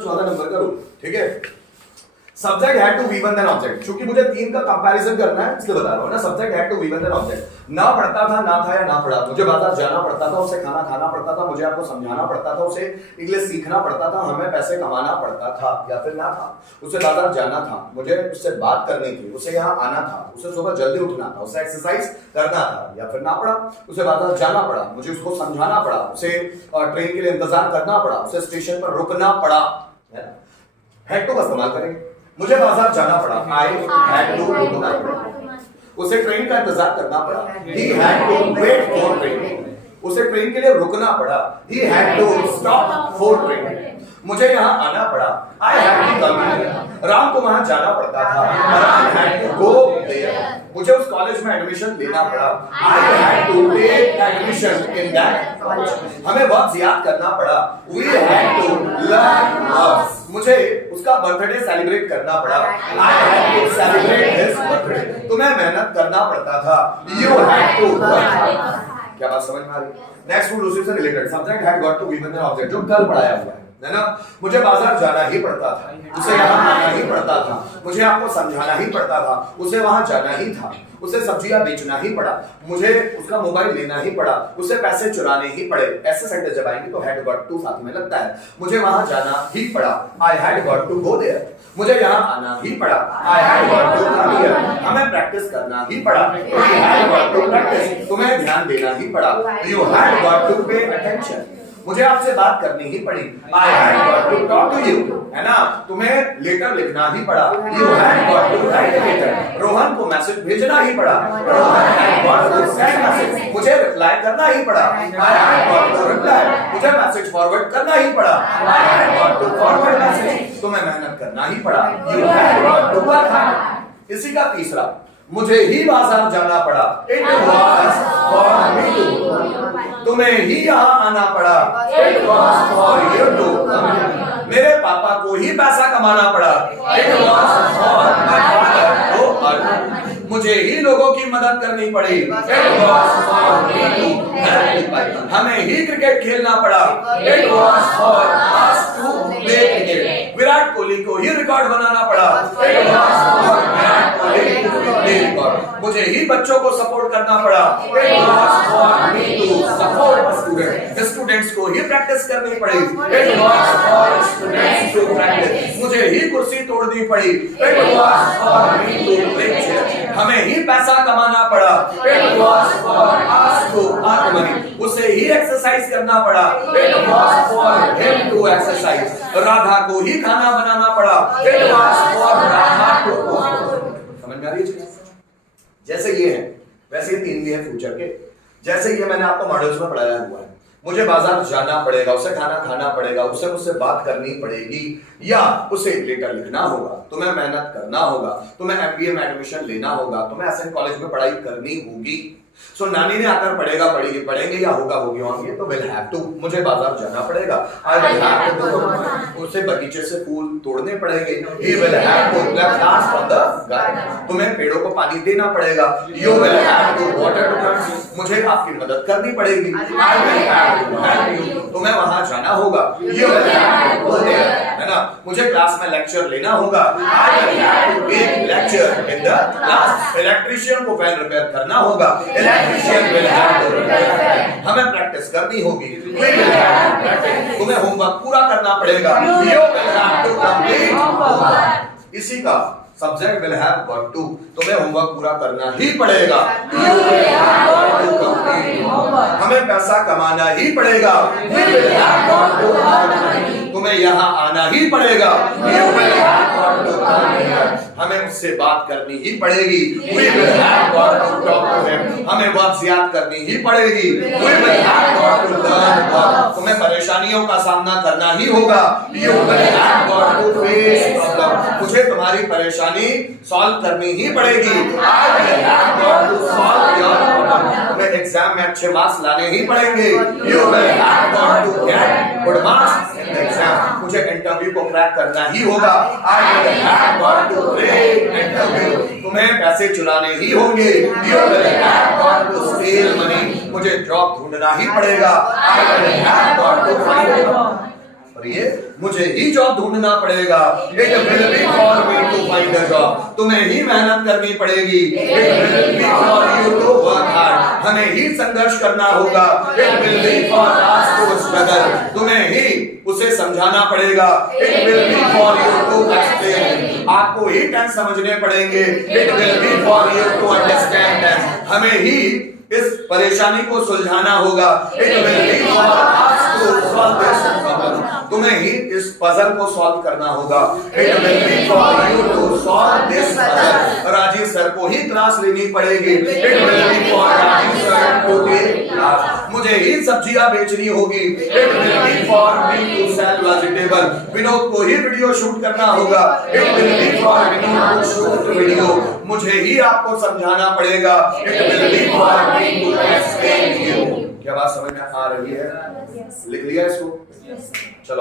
14 number का rule, ठीक है। Subject had to V1 then object, क्योंकि मुझे तीन का कंपैरिजन करना है इसलिए बता रहा हूं ना। Subject had to V1 then object, ना पढ़ता था, ना था या ना पढ़ा, मुझे बाजार जाना पड़ता था, उसे खाना खाना पड़ता था, मुझे आपको समझाना पड़ता था, उसे इंग्लिश सीखना पड़ता था, हमें पैसे कमाना पड़ता था या फिर ना था, उसे बाजार जाना था, मुझे उससे बात करनी थी, उसे यहाँ आना था, उसे सुबह जल्दी उठना था, उसे एक्सरसाइज करना था या फिर ना पड़ा, उसे बाजार जाना पड़ा, मुझे उसको समझाना पड़ा, उसे ट्रेन के लिए इंतजार करना पड़ा, उसे स्टेशन पर रुकना पड़ा, है ना। हैड टू का इस्तेमाल करेंगे। मुझे बाजार जाना पड़ा, I had to go to market. उसे ट्रेन का इंतजार करना पड़ा, he had to wait for train. उसे ट्रेन के लिए रुकना पड़ा, he had to stop for train. मुझे यहाँ आना पड़ा, I had to come here. Ram को वहां जाना पड़ता था, Ram had to go there. मुझे उस कॉलेज में एडमिशन लेना पड़ा, I had to take admission in that college. हमें बहुत याद करना पड़ा, we had to learn words. मुझे उसका बर्थडे सेलिब्रेट करना पड़ा, I had to celebrate his birthday. तुम्हें मेहनत करना पड़ता था, यू हैड टू वर्क। क्या बात समझ में आ रही है? नेक्स्ट रूल उसी से related, subject had got to V1 then object, जो कल पढ़ाया हुआ है ना। मुझे बाजार जाना ही पड़ता था, उसे यहाँ आना ही पड़ता था, मुझे आपको समझाना ही पड़ता था, उसे वहां जाना ही था, उसे सब्जियां बेचना ही पड़ा, मुझे उसका मोबाइल लेना ही पड़ा, उसे पैसे चुराने ही पड़े। ऐसे सेंटेंस जब आएंगे तो हैड गॉट टू साथ में लगता है। मुझे वहां जाना ही पड़ा, I had got to go there. मुझे यहाँ आना ही पड़ा, I had got to come here. हमें प्रैक्टिस करना ही पड़ा, we had got to practice. तुम्हें ध्यान देना ही पड़ा, you had got to pay attention. मुझे आपसे बात करनी ही पड़ी, I had got to talk to you, है ना। तुम्हें लेटर लिखना ही पड़ा, you had got to write a letter. Rohan को मैसेज भेजना ही पड़ा, Rohan had got to send message. मुझे रिप्लाई करना ही पड़ा, I had got to reply. मुझे मैसेज फॉरवर्ड करना ही पड़ा, I had got to forward message. तुम्हें मेहनत करना ही पड़ा, you had got to work hard. इसी का तीसरा, मुझे ही बाजार जाना पड़ा, it was for me to. तुम्हें ही यहाँ आना पड़ा, it was for you to come. मेरे पापा को ही पैसा कमाना पड़ा, it was for my father to earn. मुझे ही लोगों की मदद करनी पड़ी, it was for me to help people. हमें ही क्रिकेट खेलना पड़ा, it was for us to play cricket. Virat Kohli को ही रिकॉर्ड बनाना पड़ा, it was for Virat Kohli to play record. मुझे ही बच्चों को सपोर्ट करना पड़ा, it was for me to support student. Students को ही प्रैक्टिस करनी पड़ी, it was for students to practise. मुझे ही कुर्सी तोड़नी पड़ी, it was for me to break chair. हमें ही पैसा कमाना पड़ा, it was for us to earn money. उसे ही एक्सरसाइज करना पड़ा, it was for him to exercise. Radha को ही खाना बनाना पड़ा, it was for Radha to cook. समझ में आ रही है? जैसे ये है वैसे ये तीन भी है फ्यूचर के। जैसे ये मैंने आपको मॉडल्स में पढ़ाया हुआ है, मुझे बाजार जाना पड़ेगा, उसे खाना खाना पड़ेगा, उसे मुझसे बात करनी पड़ेगी या उसे लेटर लिखना होगा, तुम्हें मेहनत करना होगा, तुम्हें एमबीए में एडमिशन लेना होगा, तुम्हें एसएन कॉलेज में पढ़ाई करनी होगी। सो नानी ने आकर पढ़ेगा पढ़ेंगे या होगा होगी होंगे, तो विल हैव टू। मुझे बाजार जाना पड़ेगा, आई विल हैव टू। उसे बगीचे से फूल तोड़ने पड़ेंगे, he will have to pluck flowers from the garden. तुम्हें पेड़ों को पानी देना पड़ेगा, you will have to water to plants. मुझे आपकी मदद करनी पड़ेगी, I will have to help you. तुम्हें वहां जाना होगा, you will have to go there, है ना। मुझे क्लास में लेक्चर लेना होगा, I will have to take lecture in the class. Electrician को फैन रिपेयर करना होगा, electrician will have to repair. हमें प्रैक्टिस करनी होगी, we will have to practice. तुम्हें होमवर्क पूरा करना पड़ेगा, you will have to complete homework. इसी का subject will have got to. तुम्हें होमवर्क पूरा करना ही पड़ेगा, you will have got to complete homework. हमें पैसा कमाना ही पड़ेगा, we will have got to earn money. तुम्हें यहाँ आना ही पड़ेगा, you will have got to come here. हमें उससे बात करनी ही पड़ेगी, we will have got to talk to him. हमें वर्ड्स याद करनी ही पड़ेगी, we will have got to learn words. तुम्हें परेशानियों का सामना करना ही होगा, you will have got to face problem. मुझे तुम्हारी परेशानी सॉल्व करनी ही पड़ेगी, I will have got to solve your problem. तुम्हें एग्जाम में अच्छे मार्क्स लाने ही पड़ेंगे, you will have got to get good marks in the exam. मुझे इंटरव्यू को क्रैक करना ही होगा, I will have got to crack interview. तुम्हें पैसे चुराने ही होंगे, you will have got to steal money. मुझे जॉब ढूंढना ही पड़ेगा, I will have got to find. ये मुझे ही जॉब ढूंढना पड़ेगा, it will be for me to find a job, तुम्हें ही मेहनत करनी पड़ेगी, it will be for you to work hard, हमें ही संघर्ष करना होगा, it will be for us to struggle, तुम्हें ही उसे समझाना पड़ेगा, it will be for you to explain, आपको ही टेंस समझने पड़ेंगे, it will be for you to understand tense, हमें ही इस परेशानी को सुलझाना होगा, it will be for us to solve this problem, तुम्हें ही इस पजल को सॉल्व करना होगा, it will be for you to solve this puzzle, Rajiv sir को ही क्लास लेनी पड़ेगी, it will be for Rajiv sir to take class, मुझे ही सब्जियां बेचनी होगी, it will be for me to sell vegetable, Vinod को ही वीडियो शूट करना होगा, it will be for Vinod to shoot video, मुझे ही आपको समझाना पड़ेगा, it will be for me to explain you. क्या बात समझ में आ रही है? लिख लिया इसको? चलो।